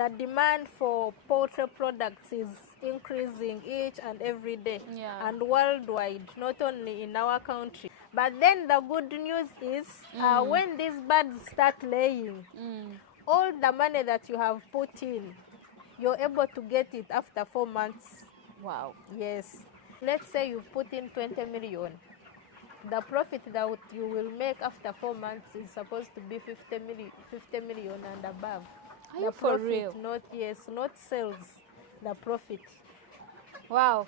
the demand for poultry products is increasing each and every day, and worldwide, not only in our country. But then the good news is when these birds start laying, all the money that you have put in, you're able to get it after 4 months. Wow. Yes. Let's say you put in 20 million. The profit that you will make after 4 months is supposed to be 50 million and above. Are you for real? Not, yes, not sales, the profit. Wow.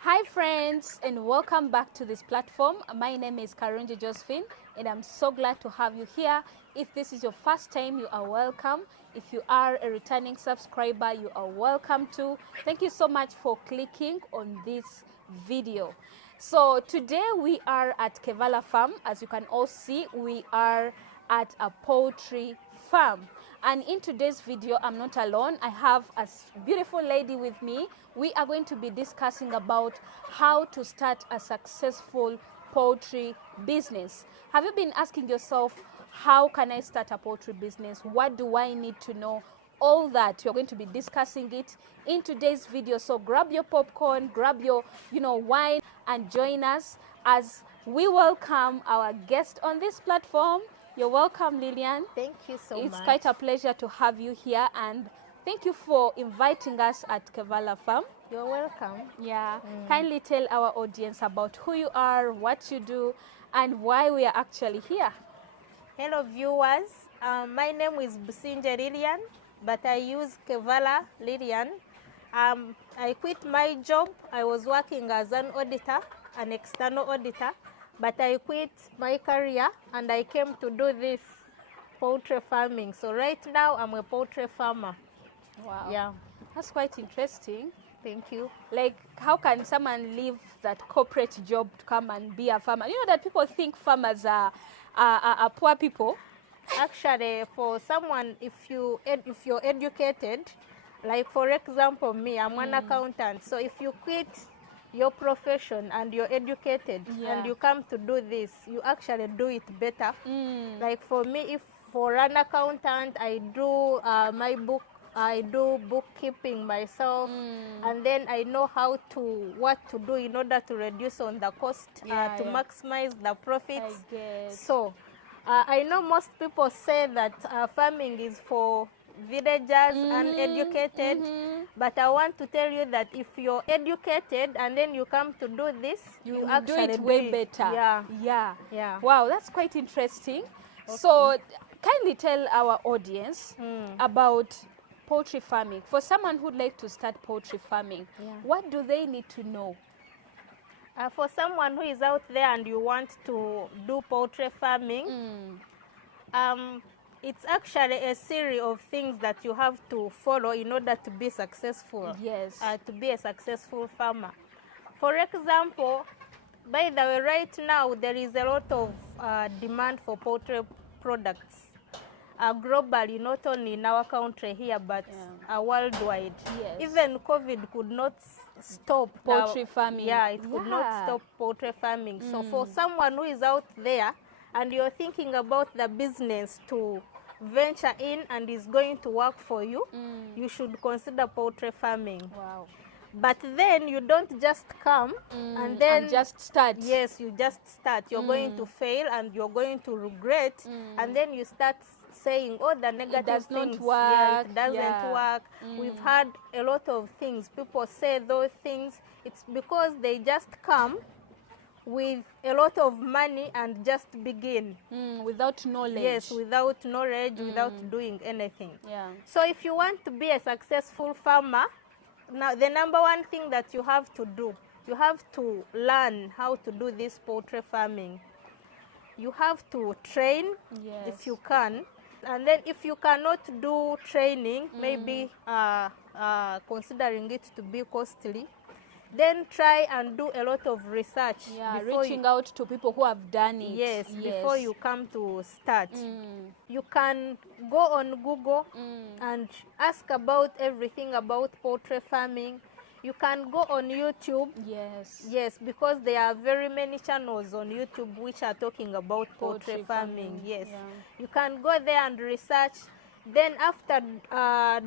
Hi friends, and welcome back to this platform. My name is Karunji Josephine, and I'm so glad to have you here. If this is your first time, you are welcome. If you are a returning subscriber, you are welcome too. Thank you so much for clicking on this video. So today we are at Kevala Farm. As you can all see, we are at a poultry farm. And in today's video, I'm not alone. I have a beautiful lady with me. We are going to be discussing about how to start a successful poultry business. Have you been asking yourself, how can I start a poultry business? What do I need to know? All that, we're going to be discussing it in today's video. So grab your popcorn, grab your wine, and join us as we welcome our guest on this platform. You're welcome, Lilian. Thank you so much. It's quite a pleasure to have you here, and thank you for inviting us at Kevala Farm. You're welcome. Yeah. Kindly tell our audience about who you are, what you do, and why we are actually here. Hello, viewers. My name is Busingye Lilian, but I use Kevala Lilian. I quit my job. I was working as an auditor, an external auditor. But I quit my career and I came to do this poultry farming. So right now I'm a poultry farmer. Wow. Yeah. That's quite interesting. Thank you. Like, how can someone leave that corporate job to come and be a farmer? You know that people think farmers are poor people. Actually, for someone, if you're educated, like for example me, I'm an accountant. So if you quit your profession and you're educated and you come to do this, you actually do it better. Like for me, if for an accountant, I do I do bookkeeping myself, and then I know what to do in order to reduce on the cost, to maximize the profits. So I know most people say that farming is for villagers and educated, but I want to tell you that if you're educated and then you come to do this, you actually do it way better. Yeah. Wow, that's quite interesting. Okay. So kindly tell our audience about poultry farming. For someone who'd like to start poultry farming, what do they need to know? For someone who is out there and you want to do poultry farming, it's actually a series of things that you have to follow in order to be successful. Yes. To be a successful farmer. For example, by the way, right now there is a lot of demand for poultry products globally, not only in our country here, but worldwide. Yes. Even COVID could not stop poultry farming. Yeah, it could not stop poultry farming. So for someone who is out there and you're thinking about the business to venture in and is going to work for you, you should consider poultry farming. Wow. But then you don't just come and then just start. Yes, you just start. You're going to fail and you're going to regret, and then you start saying, oh, the negative things. Not work. Yeah, it doesn't work. We've had a lot of things. People say those things. It's because they just come with a lot of money and just begin. Without knowledge. Yes, without knowledge, without doing anything. Yeah. So if you want to be a successful farmer, now the number one thing that you have to do, you have to learn how to do this poultry farming. You have to train if you can. And then if you cannot do training, maybe considering it to be costly, then try and do a lot of research. Yeah, reaching out to people who have done it. Yes, before you come to start. You can go on Google and ask about everything about poultry farming. you can go on YouTube. Yes. Yes, because there are very many channels on YouTube which are talking about poultry farming. Yes, yeah. you can go there and research. Then after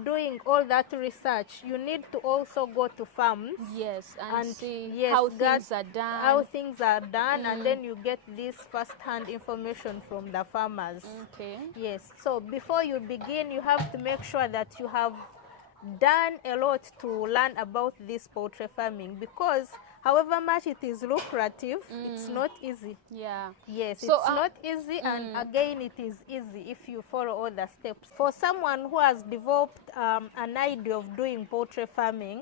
doing all that research, you need to also go to farms. Yes, and see yes, how things are done. How things are done, and then you get this first-hand information from the farmers. Okay. Yes, so before you begin, you have to make sure that you have done a lot to learn about this poultry farming, because however much it is lucrative, it's not easy. Yeah. Yes, so, it's not easy, and again, it is easy if you follow all the steps. For someone who has developed an idea of doing poultry farming,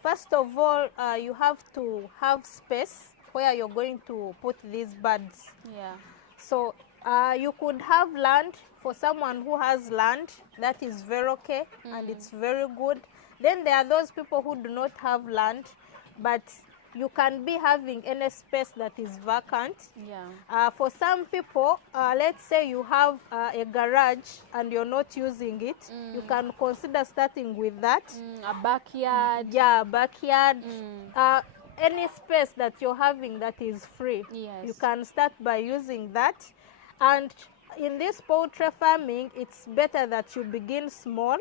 first of all, you have to have space where you're going to put these birds. Yeah. So you could have land. For someone who has land, that is very okay, and it's very good. Then there are those people who do not have land, but you can be having any space that is vacant. Yeah. For some people, let's say you have a garage and you're not using it, you can consider starting with that. A backyard. Yeah, backyard. Any space that you're having that is free, Yes. you can start by using that. And in this poultry farming, it's better that you begin small,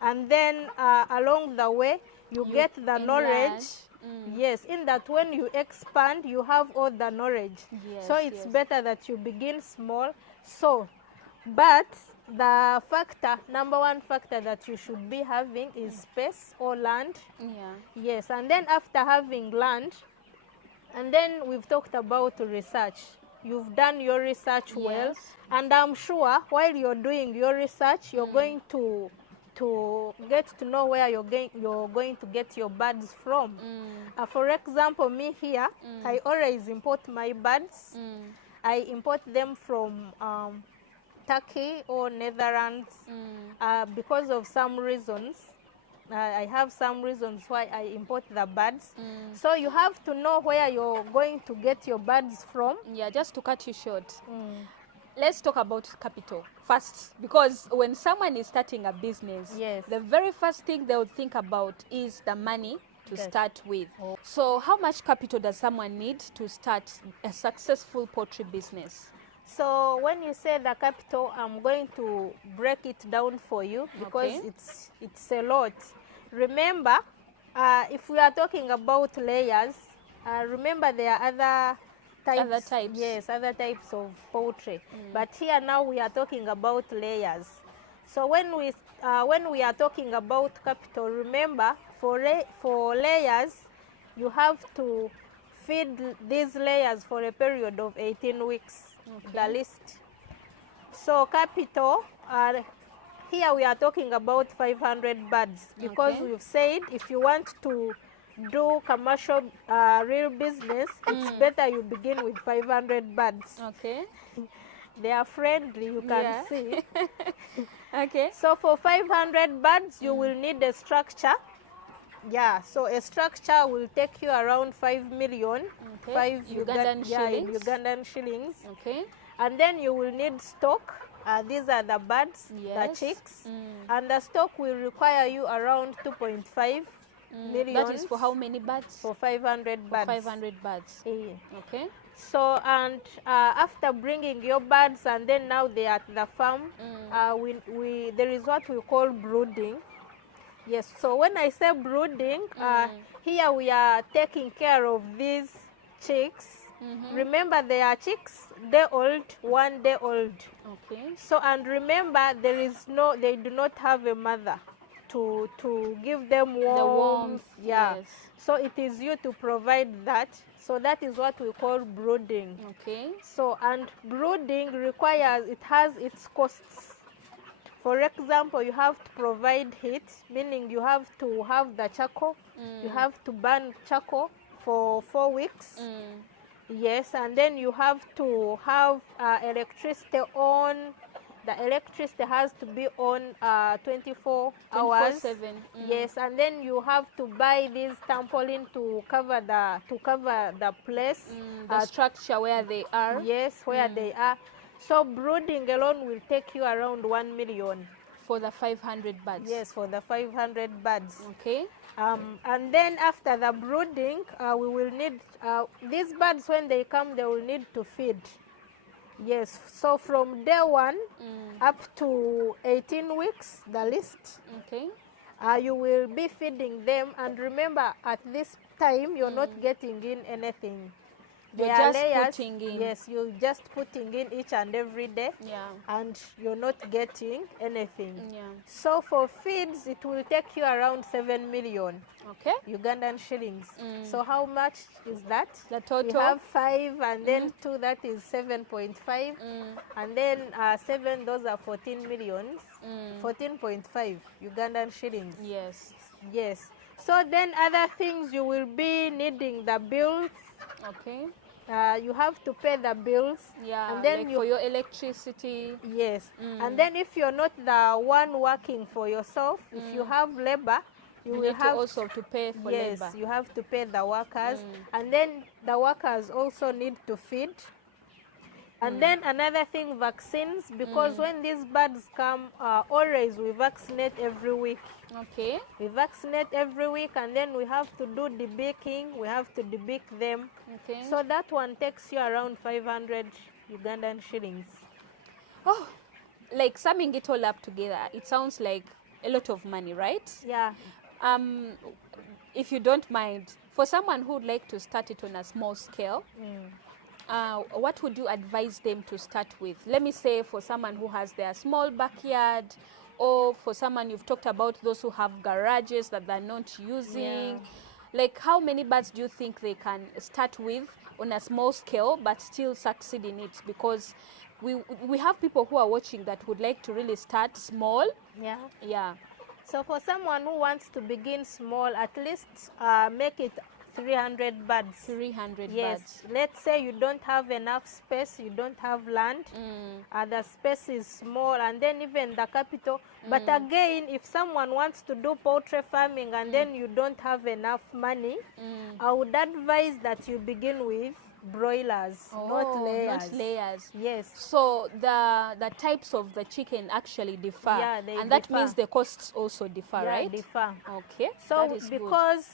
and then along the way you get the knowledge. Yes, in that when you expand, you have all the knowledge. Yes, so it's yes. better that you begin small. So, but the number one factor that you should be having is space or land. Yeah. Yes, and then after having land, and then we've talked about research. You've done your research well, Yes. and I'm sure while you're doing your research, you're going to get to know where you're going to get your birds from. For example, me here, I always import my birds. I import them from Turkey or Netherlands because of some reasons. I have some reasons why I import the birds. So you have to know where you're going to get your birds from. Yeah, just to cut you short. Let's talk about capital first, because when someone is starting a business, Yes. the very first thing they would think about is the money to Yes. start with. So how much capital does someone need to start a successful poultry business? So when you say the capital, I'm going to break it down for you, because Okay. it's a lot. Remember, if we are talking about layers, remember there are other types. Other types. Yes, other types of poultry. But here now we are talking about layers. So when we are talking about capital, remember for layers, you have to feed these layers for a period of 18 weeks, the least. So capital, here we are talking about 500 birds, because Okay. we've said if you want to do commercial real business, it's better you begin with 500 birds. Okay. They are friendly, you can Yeah. see. Okay. So for 500 birds, you will need a structure. Yeah, so a structure will take you around 5 million, Okay. 5 Ugandan in shillings. Ugandan shillings. Okay. And then you will need stock. These are the birds, the Yes. chicks. And the stock will require you around 2.5 million. That is for how many birds? For 500 birds. 500 birds. Yeah. Okay. So, and after bringing your birds, and then now they are at the farm, there is what we call brooding. Yes, so when I say brooding, here we are taking care of these chicks. Remember, they are chicks, day old, 1 day old. Okay. So, and remember, they do not have a mother to give them warmth. The warmth. Yeah. Yes. So it is you to provide that. So that is what we call brooding. Okay. So, and brooding has its costs. For example, you have to provide heat, meaning you have to have the charcoal. You have to burn charcoal for 4 weeks. Yes, and then you have to have electricity on. The electricity has to be on 24 hours. 24/7. Yes, and then you have to buy this tarpaulin to cover the place. The structure where they are. Yes, where they are. So brooding alone will take you around 1 million. For the 500 birds. Yes, for the 500 birds. Okay. And then after the brooding, we will need, these birds when they come, they will need to feed. Yes, so from day 1 up to 18 weeks, the least, Okay. you will be feeding them. And remember, at this time, you're not getting in anything. You're There are just layers. putting in. Yes, you're just putting in each and every day. Yeah. And you're not getting anything. Yeah. So for feeds, it will take you around 7 million Okay. Ugandan shillings. So how much is that? The total? We have 5 and then 2, that is 7.5. And then 7, those are 14 millions. 14.5 Ugandan shillings. Yes. Yes. So then other things, you will be needing the bills. Okay. You have to pay the bills. Yeah, and then like for your electricity. Yes. And then if you're not the one working for yourself, if you have labor, you will need have to also to pay for yes, labor. you have to pay the workers. And then the workers also need to feed. And then another thing, vaccines, because when these birds come, always we vaccinate every week. Okay. We vaccinate every week, and then we have to do debeaking. We have to debeak them. Okay. So that one takes you around 500 Ugandan shillings. Oh, like summing it all up together, it sounds like a lot of money, right? Yeah. If you don't mind, for someone who would like to start it on a small scale, what would you advise them to start with? Let me say for someone who has their small backyard, or for someone, you've talked about those who have garages that they're not using. Yeah. Like, how many birds do you think they can start with on a small scale but still succeed in it? Because we have people who are watching that would like to really start small. Yeah. Yeah. So for someone who wants to begin small, at least make it 300 birds. 300 yes. birds. Let's say you don't have enough space, you don't have land, the space is small, and then even the capital. But again, if someone wants to do poultry farming and then you don't have enough money, I would advise that you begin with broilers, not layers. Not layers. Yes. So the types of the chicken actually differ. Yeah, they and that differ. means the costs also differ, Yeah, right? differ. Okay. So that is because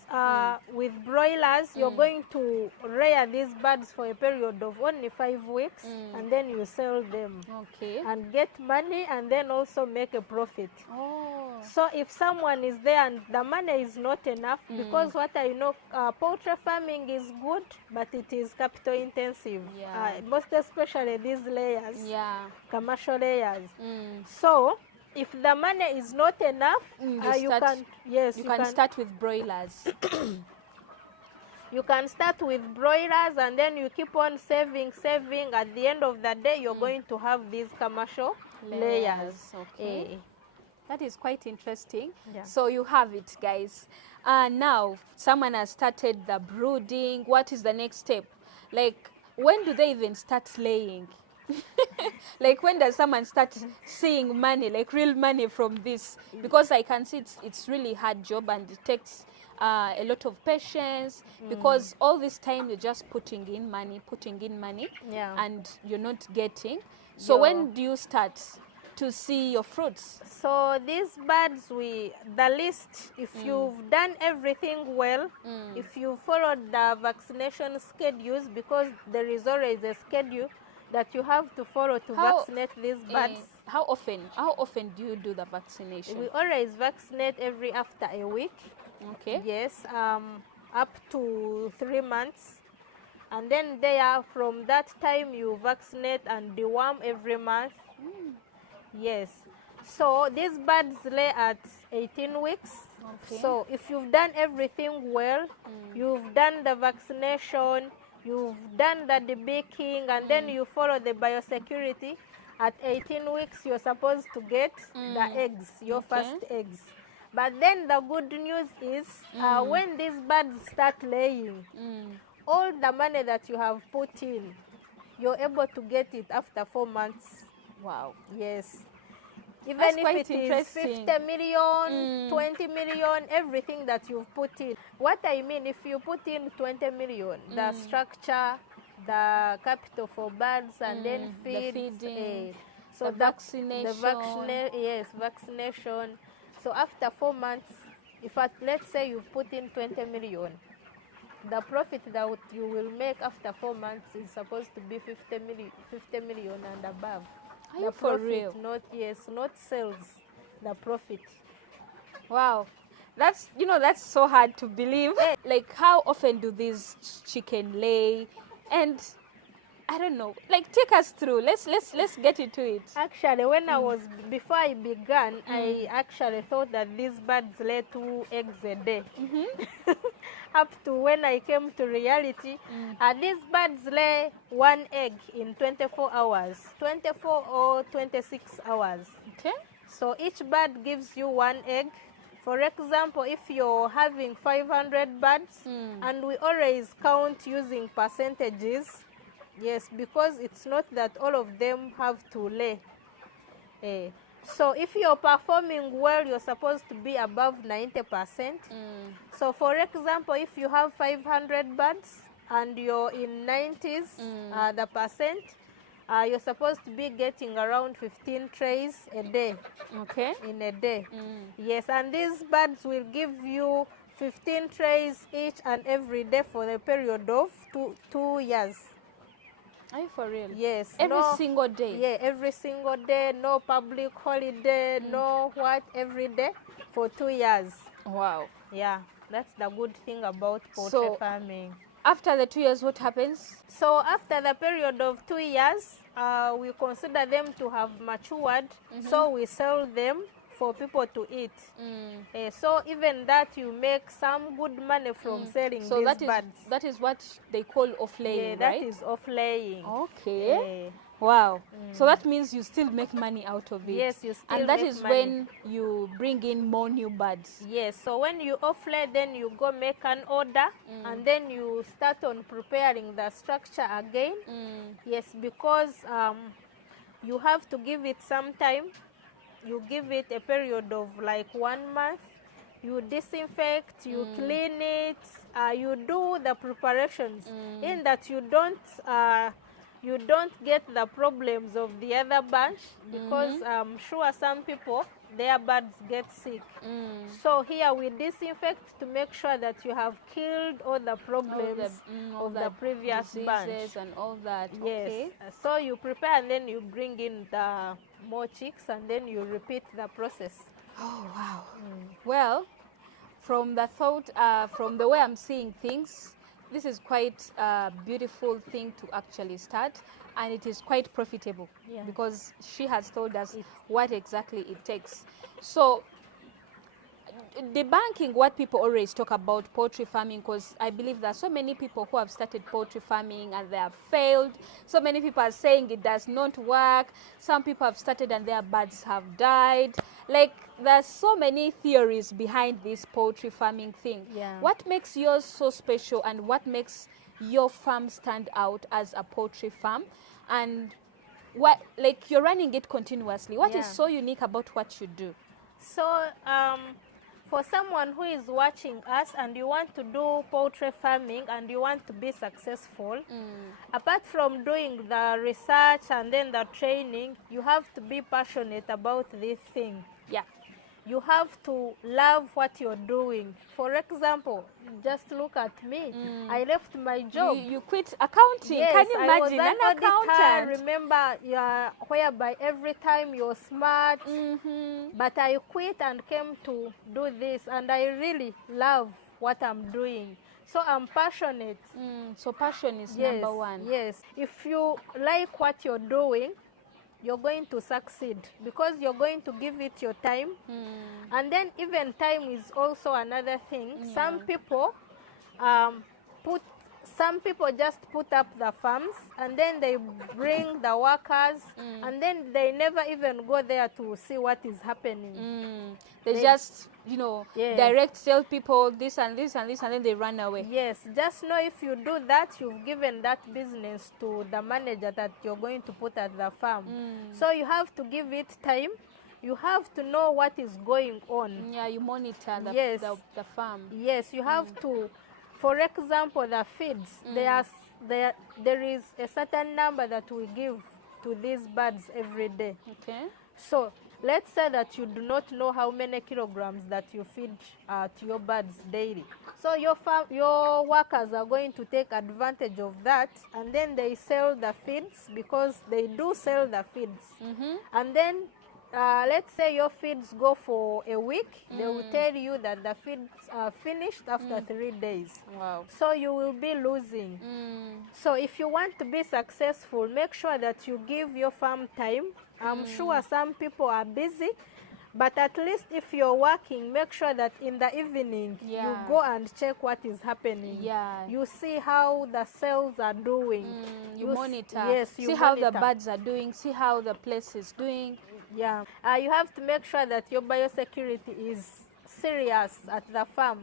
with broilers, you're going to rear these birds for a period of only 5 weeks, and then you sell them. Okay. And get money, and then also make a profit. Oh. So if someone is there and the money is not enough, because what I know, poultry farming is good, but it is capital intensive. Yeah. Most especially these layers, Yeah. commercial layers. So if the money is not enough, you can start with broilers. You can start with broilers, and then you keep on saving. At the end of the day, you're going to have these commercial layers. Okay. That is quite interesting. Yeah. So you have it, guys. Now, someone has started the brooding. What is the next step? Like, when do they even start laying? Like, when does someone start seeing money, like real money from this? Because I can see it's really hard job, and it takes a lot of patience, because all this time you're just putting in money, Yeah. and you're not getting. So when do you start to see your fruits? So these birds, the list, if you've done everything well, if you followed the vaccination schedules, because there is always a schedule that you have to follow to vaccinate these birds. How often do you do the vaccination? We always vaccinate after a week. Okay. Yes, up to 3 months. And then from that time you vaccinate and deworm every month. Yes. So these birds lay at 18 weeks. Okay. So if you've done everything well, you've done the vaccination, you've done the debaking, and then you follow the biosecurity, at 18 weeks you're supposed to get the eggs, your first eggs. But then the good news is when these birds start laying, all the money that you have put in, you're able to get it after 4 months. Wow. Yes. Even That's if quite it is interesting. 50 million, 20 million, everything that you've put in. What I mean, if you put in 20 million, the structure, the capital for birds, and then feeds, the feeding, so the vaccination. vaccination. So after 4 months, let's say you put in 20 million, the profit that you will make after 4 months is supposed to be 50 million and above. Are you for real? Not, yes, not sales, the profit. Wow. That's, that's so hard to believe. Like, how often do these chicken lay? And I don't know. Like, take us through. Let's get into it. Actually, before I began, I actually thought that these birds lay 2 eggs a day. Up to when I came to reality, these birds lay 1 egg in 24 hours, 24 or 26 hours. Okay. So each bird gives you 1 egg. For example, if you're having 500 birds, and we always count using percentages, yes, because it's not that all of them have to lay. So if you're performing well, you're supposed to be above 90%. So for example, if you have 500 birds and you're in 90s, the percent, you're supposed to be getting around 15 trays a day. Okay. In a day. Yes, and these birds will give you 15 trays each and every day for the period of 2 years. Are you for real? Yes. Every single day? Yeah, every single day. No public holiday, no what, every day for 2 years. Wow. Yeah, that's the good thing about poultry farming. After the 2 years, what happens? So after the period of 2 years, we consider them to have matured, so we sell them for people to eat. So even that, you make some good money from selling these birds. That is what they call off-laying, that right? is off-laying. Okay. Wow. So that means you still make money out of it. Yes, you still and that make is money. when you bring in more new birds. Yes, so when you off-lay, then you go make an order, and then you start on preparing the structure again. Yes, because you have to give it some time. You give it a period of like 1 month. You disinfect, you clean it, you do the preparations in that you don't get the problems of the other bunch, because I'm sure some people, their birds get sick. So here we disinfect to make sure that you have killed all the problems of the previous bunch. And all that. Yes. Okay. So you prepare and then you bring in the more chicks and then you repeat the process. Oh, wow. Well, from the way I'm seeing things, this is quite a beautiful thing to actually start, and it is quite profitable because she has told us what exactly it takes. So debunking what people always talk about poultry farming, because I believe there are so many people who have started poultry farming and they have failed. So many people are saying it does not work. Some people have started and their birds have died. Like, there's so many theories behind this poultry farming thing. What makes yours so special, and what makes your farm stand out as a poultry farm? And what, like, you're running it continuously. What is so unique about what you do? So for someone who is watching us and you want to do poultry farming and you want to be successful, apart from doing the research and then the training, you have to be passionate about this thing. You have to love what you're doing. For example, just look at me. I left my job. You quit accounting. Yes, Can you imagine? I was an accountant. Remember, whereby every time you're smart. But I quit and came to do this, and I really love what I'm doing. So I'm passionate. So passion is number one. Yes. If you like what you're doing, you're going to succeed because you're going to give it your time. And then even time is also another thing. Some people just put up the farms and then they bring the workers and then they never even go there to see what is happening. They just, direct tell people this and this and this, and then they run away. Yes, just know if you do that, you've given that business to the manager that you're going to put at the farm. So you have to give it time. You have to know what is going on. Yeah, you monitor the farm. Yes, you have to. For example, the feeds, there is a certain number that we give to these birds every day. Okay. So let's say that you do not know how many kilograms that you feed to your birds daily. So your workers are going to take advantage of that, and then they sell the feeds, because they do sell the feeds. And then let's say your feeds go for a week, they will tell you that the feeds are finished after 3 days. Wow. So you will be losing. So if you want to be successful, make sure that you give your farm time. I'm sure some people are busy, but at least if you're working, make sure that in the evening you go and check what is happening. You see how the cells are doing. You monitor. Yes, you see monitor how the birds are doing, see how the place is doing. Yeah, you have to make sure that your biosecurity is serious at the farm.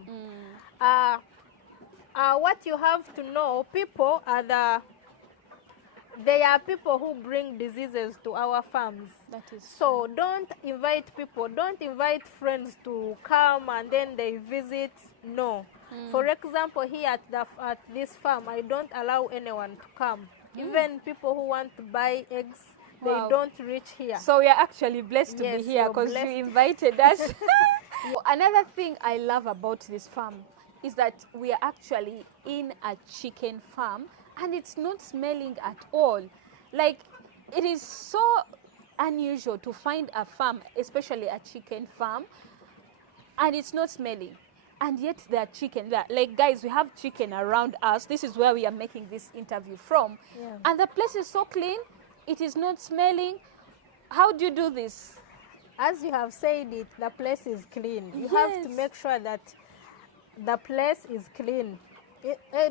What you have to know, people are they are people who bring diseases to our farms. That is so true. Don't invite people, don't invite friends to come and then they visit. No. For example, here at this farm, I don't allow anyone to come. Even people who want to buy eggs, they don't reach here. So we are actually blessed to be here because you invited us. Another thing I love about this farm is that we are actually in a chicken farm, and it's not smelling at all. Like, it is so unusual to find a farm, especially a chicken farm, and it's not smelling. And yet there are chicken. Like, guys, we have chicken around us. This is where we are making this interview from. And the place is so clean. It is not smelling. How do you do this? As you have said it, the place is clean. You have to make sure that the place is clean.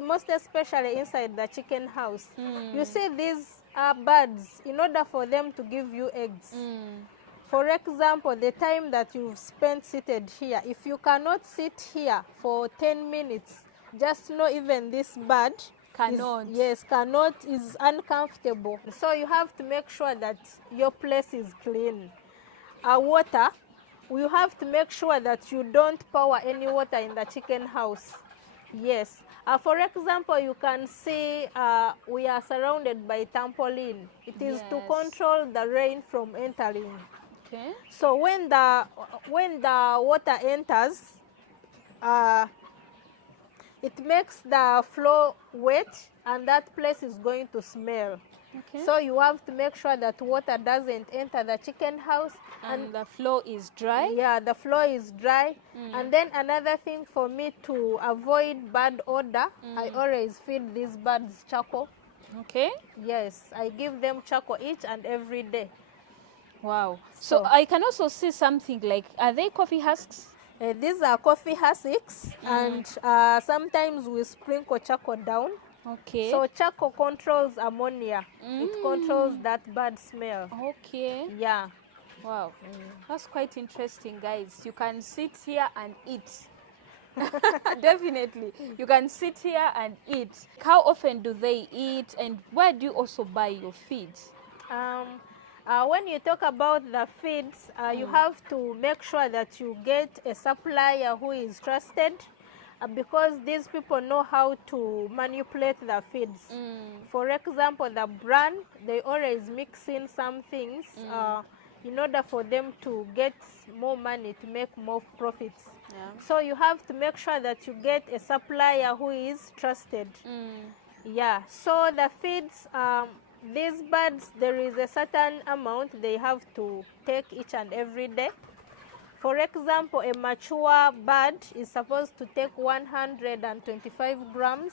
Most especially inside the chicken house. You see these birds, in order for them to give you eggs. For example, the time that you've spent seated here, if you cannot sit here for 10 minutes, just know even this bird cannot. Is uncomfortable. So you have to make sure that your place is clean. Water, you have to make sure that you don't pour any water in the chicken house. Yes. For example, you can see we are surrounded by trampoline. It is to control the rain from entering. Okay. So when the water enters, it makes the floor wet, and that place is going to smell. Okay. So you have to make sure that water doesn't enter the chicken house. And the floor is dry? Yeah, the floor is dry. And then another thing, for me to avoid bad odor, I always feed these birds charcoal. Okay. Yes, I give them charcoal each and every day. Wow. So I can also see something like, are they coffee husks? These are coffee husks, and sometimes we sprinkle charcoal down. Okay. So charcoal controls ammonia. It controls that bad smell. Okay. Yeah. Wow. That's quite interesting, guys. You can sit here and eat. Definitely. You can sit here and eat. How often do they eat, and where do you also buy your feeds? When you talk about the feeds, you have to make sure that you get a supplier who is trusted, because these people know how to manipulate the feeds. For example, the brand, they always mix in some things in order for them to get more money, to make more profits. So you have to make sure that you get a supplier who is trusted. Yeah, so the feeds, these birds, there is a certain amount they have to take each and every day. For example, a mature bird is supposed to take 125 grams.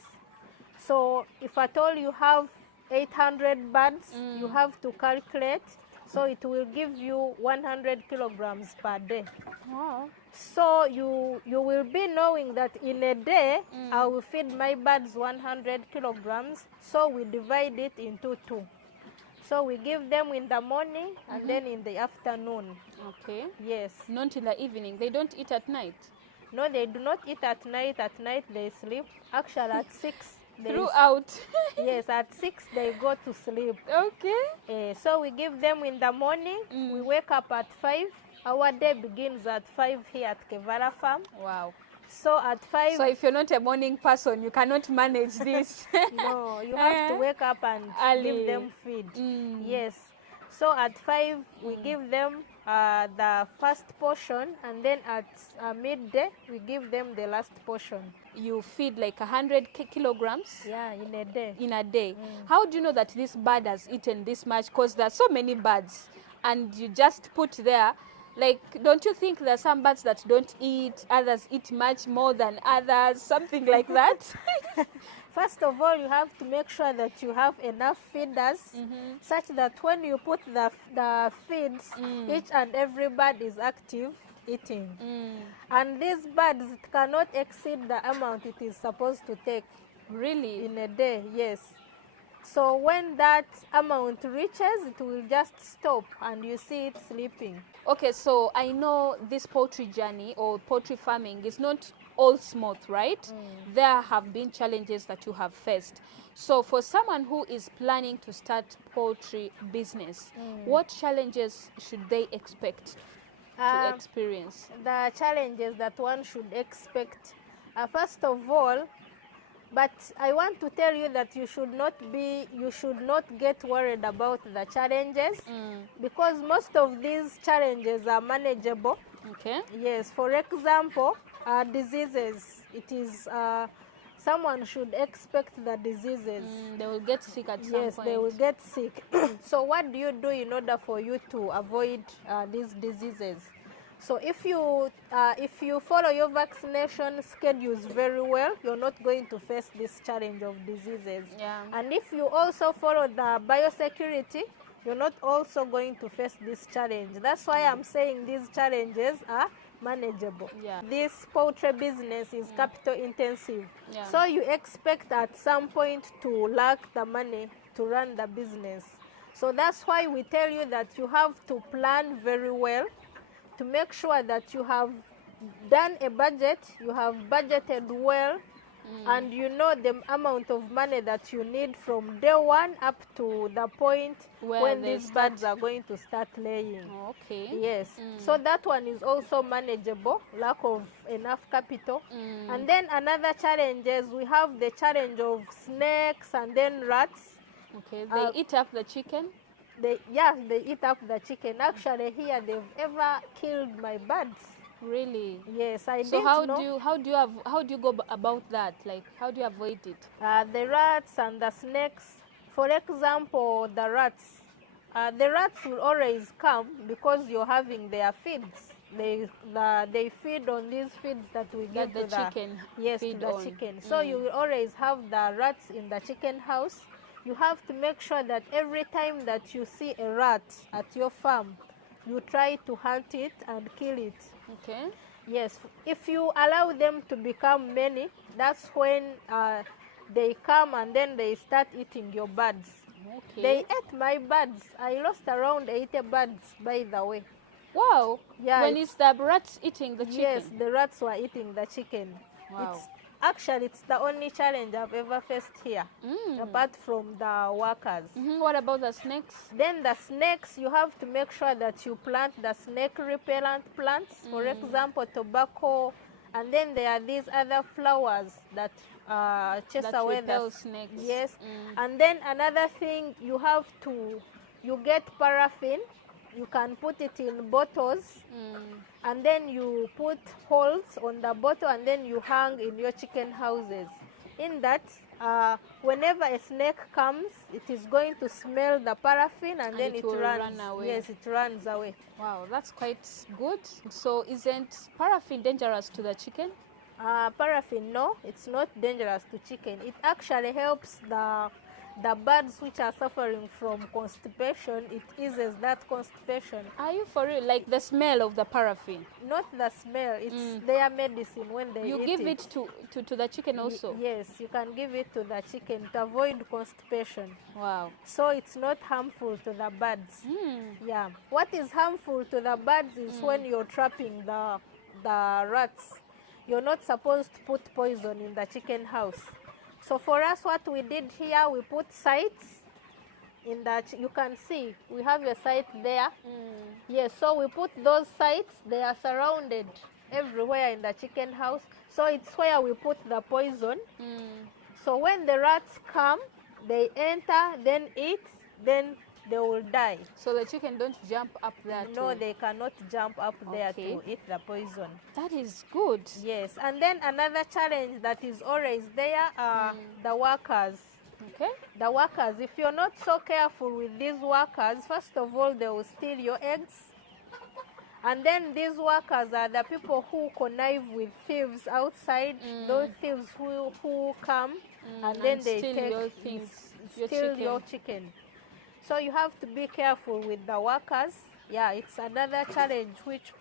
So if at all you have 800 birds, you have to calculate. So it will give you 100 kilograms per day. Wow. So you will be knowing that in a day, I will feed my birds 100 kilograms. So we divide it into 2. So we give them in the morning and then in the afternoon. Okay. Yes. Not in the evening. They don't eat at night? No, they do not eat at night. At night they sleep. Actually at 6. Throughout? Yes, at 6 they go to sleep. Okay. So we give them in the morning. We wake up at 5. Our day begins at 5 here at Kevara Farm. Wow. So at 5... So if you're not a morning person, you cannot manage this. No, you have to wake up and give them feed. Yes. So at 5, we give them the first portion, and then at midday we give them the last portion. You feed like 100 kilograms? Yeah, in a day. In a day. How do you know that this bird has eaten this much? Because there are so many birds, and you just put there. Like, don't you think there are some birds that don't eat, others eat much more than others, something like that? First of all, you have to make sure that you have enough feeders, such that when you put the feeds, each and every bird is active eating. And these birds cannot exceed the amount it is supposed to take. Really? In a day, yes. So when that amount reaches, it will just stop and you see it sleeping. Okay, so I know this poultry journey or poultry farming is not all smooth, right? There have been challenges that you have faced. So for someone who is planning to start poultry business, what challenges should they expect to experience? The challenges that one should expect, first of all, but I want to tell you that you should not get worried about the challenges, because most of these challenges are manageable. Okay. Yes, for example, diseases. It is someone should expect the diseases. They will get sick at some point. Yes, they will get sick. So what do you do in order for you to avoid these diseases? So if you follow your vaccination schedules very well, you're not going to face this challenge of diseases. Yeah. And if you also follow the biosecurity, you're not also going to face this challenge. That's why I'm saying these challenges are manageable. Yeah. This poultry business is capital intensive. Yeah. So you expect at some point to lack the money to run the business. So that's why we tell you that you have to plan very well, to make sure that you have done a budget, you have budgeted well, and you know the amount of money that you need from day one up to the point when these birds are going to start laying. Okay. Yes. So that one is also manageable, lack of enough capital. And then another challenge is we have the challenge of snakes and then rats. Okay, they eat up the chicken? They eat up the chicken. Actually, here they've ever killed my birds. Really? Yes, I did. So how do you go about that? Like, how do you avoid it? The rats and the snakes. For example, the rats will always come because you're having their feeds. They feed on these feeds that we give to the chicken. Yes, to the chicken. So you will always have the rats in the chicken house. You have to make sure that every time that you see a rat at your farm, you try to hunt it and kill it. Okay. Yes. If you allow them to become many, that's when they come and then they start eating your birds. Okay. They ate my birds. I lost around 80 birds, by the way. Wow. Yeah. When it's the rats eating the chicken? Yes, the rats were eating the chicken. Wow. It's the only challenge I've ever faced here, apart from the workers. What about the snakes? Then the snakes, you have to make sure that you plant the snake repellent plants, for example, tobacco, and then there are these other flowers that chase away the snakes. Yes, and then another thing, you get paraffin. You can put it in bottles, and then you put holes on the bottle, and then you hang in your chicken houses. In that, whenever a snake comes, it is going to smell the paraffin, and then it runs. Run away. Yes, it runs away. Wow, that's quite good. So isn't paraffin dangerous to the chicken? Paraffin, no, it's not dangerous to chicken. It actually helps the birds which are suffering from constipation. It eases that constipation. Are you for real? Like the smell of the paraffin? Not the smell, it's their medicine when they eat it. You give it to the chicken also? Yes, you can give it to the chicken to avoid constipation. Wow. So it's not harmful to the birds. Yeah. What is harmful to the birds is when you're trapping the rats. You're not supposed to put poison in the chicken house. So for us, what we did here, we put sights in that. You can see we have a sight there. Yes, so we put those sights. They are surrounded everywhere in the chicken house. So it's where we put the poison. So when the rats come, they enter, then eat, then they will die. So the chicken don't jump up there? No, they cannot jump up there Okay. to eat the poison. That is good. Yes, and then another challenge that is always there are the workers. Okay. The workers, if you're not so careful with these workers, first of all, they will steal your eggs. And then these workers are the people who connive with thieves outside, those thieves who come and then they steal take your things, steal your chicken. So you have to be careful with the workers. Yeah, it's another challenge which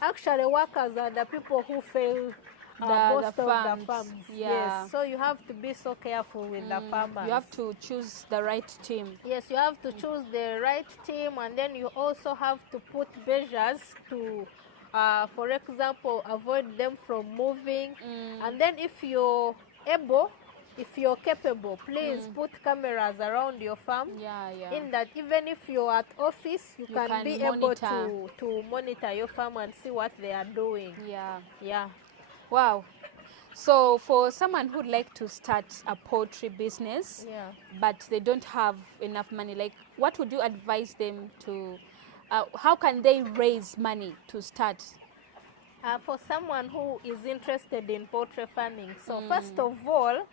actually workers are the people who fail most of the farms. Yeah. Yes, so you have to be so careful with the farmers. You have to choose the right team. Yes, you have to choose the right team, and then you also have to put measures to, for example, avoid them from moving. And then if you're able, if you're capable, please put cameras around your farm. In that even if you're at office, you can be monitor. Able to monitor your farm and see what they are doing. Yeah. Wow. So for someone who'd like to start a poultry business, but they don't have enough money, like what would you advise them to, how can they raise money to start? For someone who is interested in poultry farming, so first of all,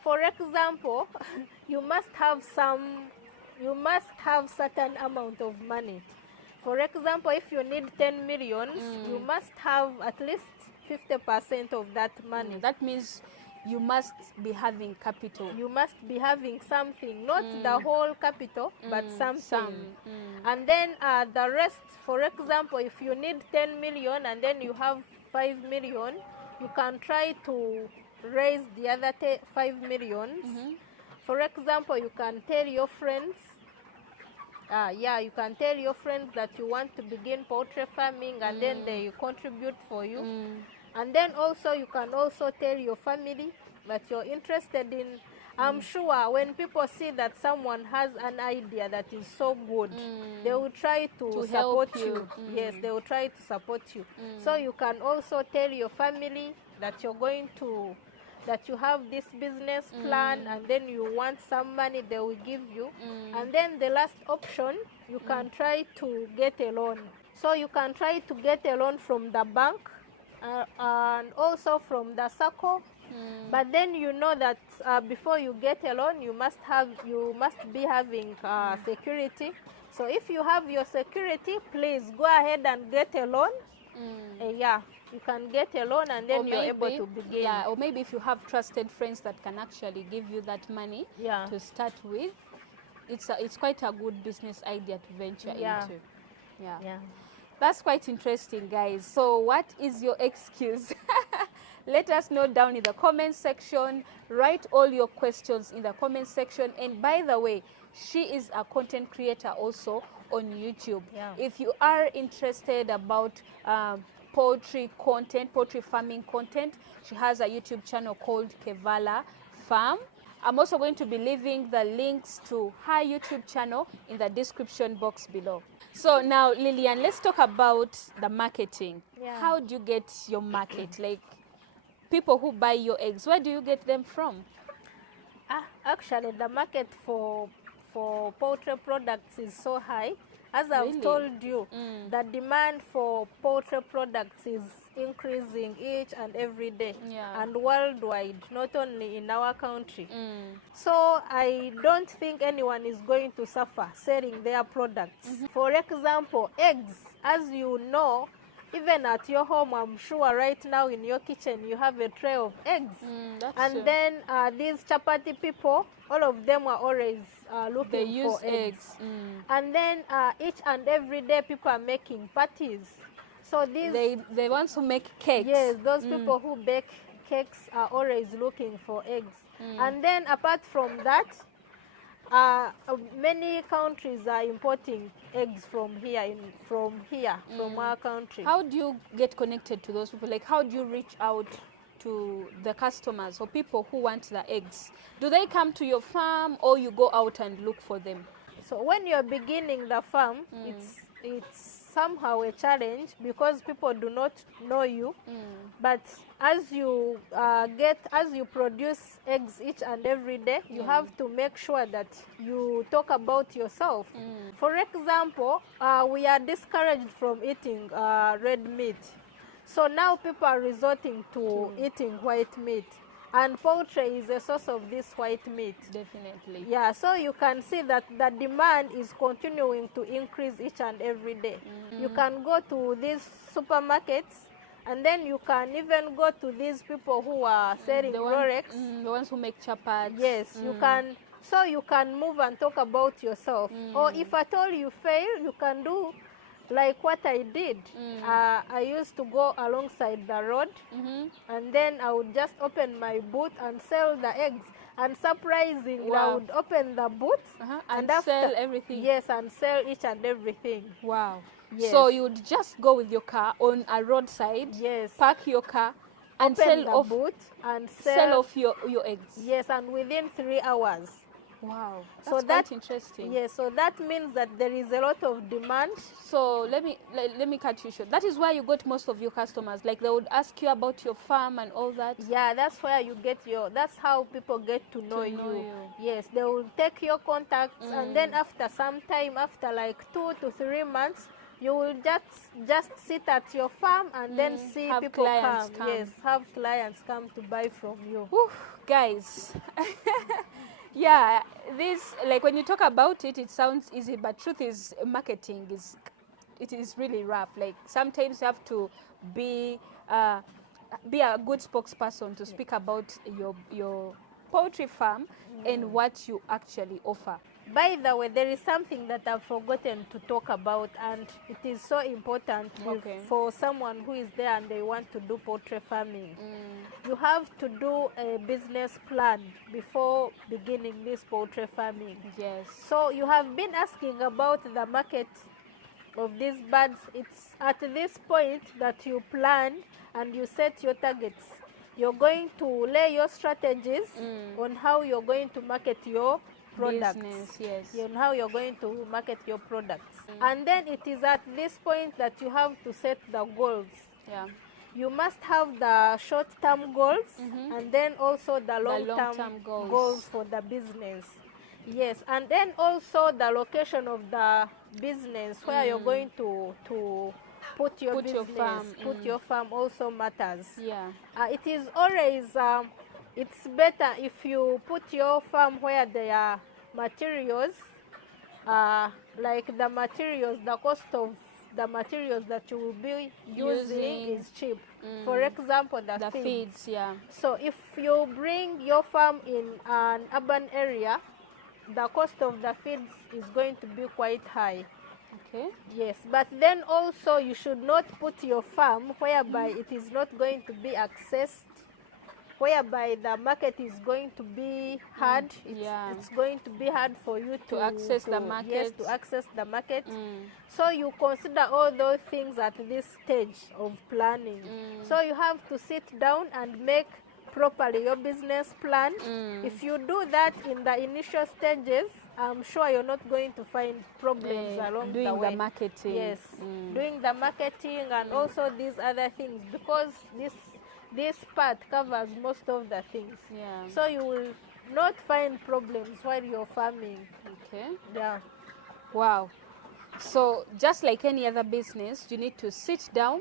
for example, you must have certain amount of money. For example, if you need 10 million, you must have at least 50% of that money. That means you must be having capital. You must be having something, not the whole capital, but something. And then the rest, for example, if you need 10 million and then you have 5 million, you can try to raise the other 5 millions. For example, you can tell your friends, you can tell your friends that you want to begin poultry farming, and then they contribute for you. And then also you can also tell your family that you're interested in. I'm sure when people see that someone has an idea that is so good, they will try to support you. Yes, they will try to support you. So you can also tell your family that you're going to, that you have this business plan, and then you want some money, they will give you. And then the last option, you can try to get a loan. So you can try to get a loan from the bank and also from the circle. But then you know that before you get a loan, you must be having security. So if you have your security, please go ahead and get a loan. You can get a loan, and then you're able to begin. Or maybe if you have trusted friends that can actually give you that money to start with, it's quite a good business idea to venture into. That's quite interesting, guys. So what is your excuse? Let us know down in the comment section. Write all your questions in the comment section. And by the way, she is a content creator also on YouTube. If you are interested about poultry content, poultry farming content, she has a YouTube channel called Kevala Farm. I'm also going to be leaving the links to her YouTube channel in the description box below. So now, Lilian, let's talk about the marketing. How do you get your market? Like, people who buy your eggs, where do you get them from? Actually, the market for poultry products is so high. As I've told you, the demand for poultry products is increasing each and every day, and worldwide, not only in our country. So I don't think anyone is going to suffer selling their products. For example, eggs, as you know, even at your home, I'm sure right now in your kitchen you have a tray of eggs. And then these chapati people, all of them are always looking for eggs. And then each and every day people are making patties. So these they want to make cakes. Yes, those people who bake cakes are always looking for eggs. And then apart from that, many countries are importing eggs from our country. How do you get connected to those people? Like, how do you reach out to the customers or people who want the eggs? Do they come to your farm, or you go out and look for them? So when you're beginning the farm, it's somehow a challenge because people do not know you. But as you produce eggs each and every day, you have to make sure that you talk about yourself. For example, we are discouraged from eating red meat. So now people are resorting to eating white meat. And poultry is a source of this white meat. Definitely. Yeah, so you can see that the demand is continuing to increase each and every day. You can go to these supermarkets, and then you can even go to these people who are selling Rolex. The ones who make chapatis. Yes, you can. So you can move and talk about yourself. Or if at all you fail, you can do like what I did. I used to go alongside the road, and then I would just open my boot and sell the eggs. And surprisingly, I would open the boot and sell everything. Yes, and sell each and everything. Wow. Yes. So you would just go with your car on a roadside, yes, park your car, and open sell the off boot and sell off your eggs. Yes, and within 3 hours. Wow, so that's quite interesting. Yes, so that means that there is a lot of demand. So let me cut you short. That is why you got most of your customers. Like they would ask you about your farm and all that. Yeah, that's where you get that's how people get to know you. Yes, they will take your contacts, and then after some time, after like 2 to 3 months, you will just sit at your farm and then see have people clients come. Yes, have clients come to buy from you. Whew, guys. Yeah, this, like when you talk about it, it sounds easy, but truth is marketing is really rough. Like sometimes you have to be a good spokesperson to speak about your poultry farm and what you actually offer. By the way, there is something that I've forgotten to talk about, and it is so important for someone who is there and they want to do poultry farming. You have to do a business plan before beginning this poultry farming. Yes. So you have been asking about the market of these birds. It's at this point that you plan and you set your targets. You're going to lay your strategies on how you're going to market your products. Business, yes. On how you're going to market your products. And then it is at this point that you have to set the goals. Yeah. You must have the short-term goals and then also the long-term goals for the business. Yes, and then also the location of the business where you're going to put your business, put your farm also matters. Yeah. It is always, it's better if you put your farm where there are materials, like the materials, the cost of the materials that you will be using is cheap. For example, the feeds. Yeah. So if you bring your farm in an urban area, the cost of the feeds is going to be quite high. Okay. Yes, but then also you should not put your farm whereby it is not going to be accessed, whereby the market is going to be hard. It's going to be hard for you to access the market. Yes, to access the market. So you consider all those things at this stage of planning. So you have to sit down and make properly your business plan. If you do that in the initial stages, I'm sure you're not going to find problems along the way. Doing the marketing. Yes, doing the marketing and also these other things, because this part covers most of the things. Yeah. So you will not find problems while you're farming. Okay. Yeah. Wow. So just like any other business, you need to sit down,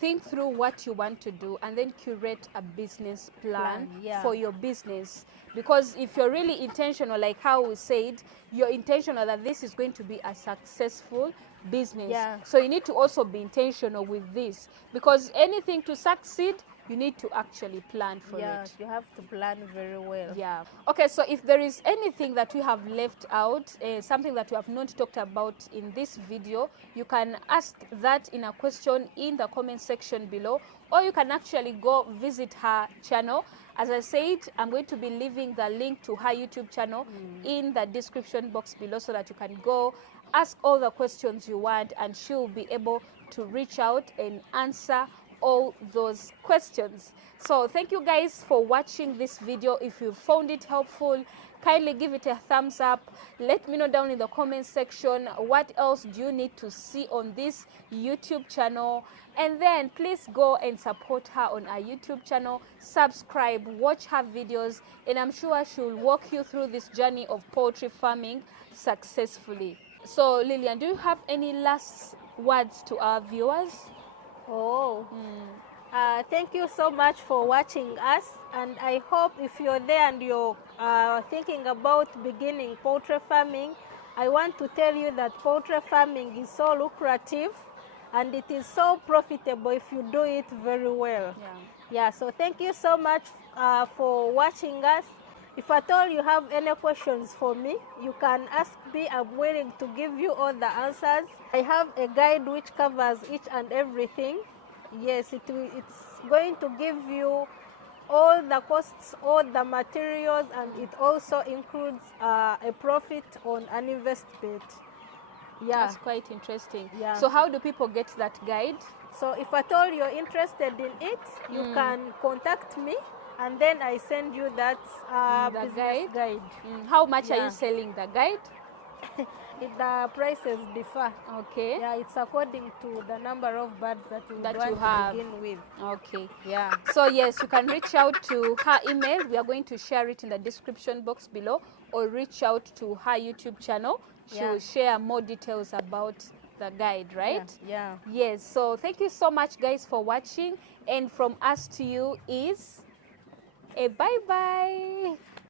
think through what you want to do, and then curate a business plan for your business. Because if you're really intentional, like how we said, you're intentional that this is going to be a successful business. Yeah. So you need to also be intentional with this, because anything to succeed, you need to actually plan for it. Yeah, you have to plan very well. Yeah. Okay, so if there is anything that we have left out, something that we have not talked about in this video, you can ask that in a question in the comment section below, or you can actually go visit her channel. As I said, I'm going to be leaving the link to her YouTube channel in the description box below, so that you can go ask all the questions you want, and she'll be able to reach out and answer all those questions. So thank you guys for watching this video. If you found it helpful, kindly give it a thumbs up. Let me know down in the comment section what else do you need to see on this YouTube channel, and then please go and support her on our YouTube channel. Subscribe, watch her videos, and I'm sure she'll walk you through this journey of poultry farming successfully. So Lilian, do you have any last words to our viewers? Thank you so much for watching us, and I hope if you're there and you're thinking about beginning poultry farming, I want to tell you that poultry farming is so lucrative and it is so profitable if you do it very well. Yeah, so thank you so much for watching us. If at all you have any questions for me, you can ask me. I'm willing to give you all the answers. I have a guide which covers each and everything. Yes, it's going to give you all the costs, all the materials, and it also includes a profit on an investment. Yeah. That's quite interesting. Yeah. So how do people get that guide? So if at all you're interested in it, you can contact me, and then I send you that business guide. How much are you selling the guide? The prices differ. Okay. Yeah, it's according to the number of birds that you want to begin with. Okay. Yeah. So yes, you can reach out to her email. We are going to share it in the description box below, or reach out to her YouTube channel. She will share more details about the guide, right? Yeah. Yes. So thank you so much, guys, for watching. And from us to you is a bye-bye.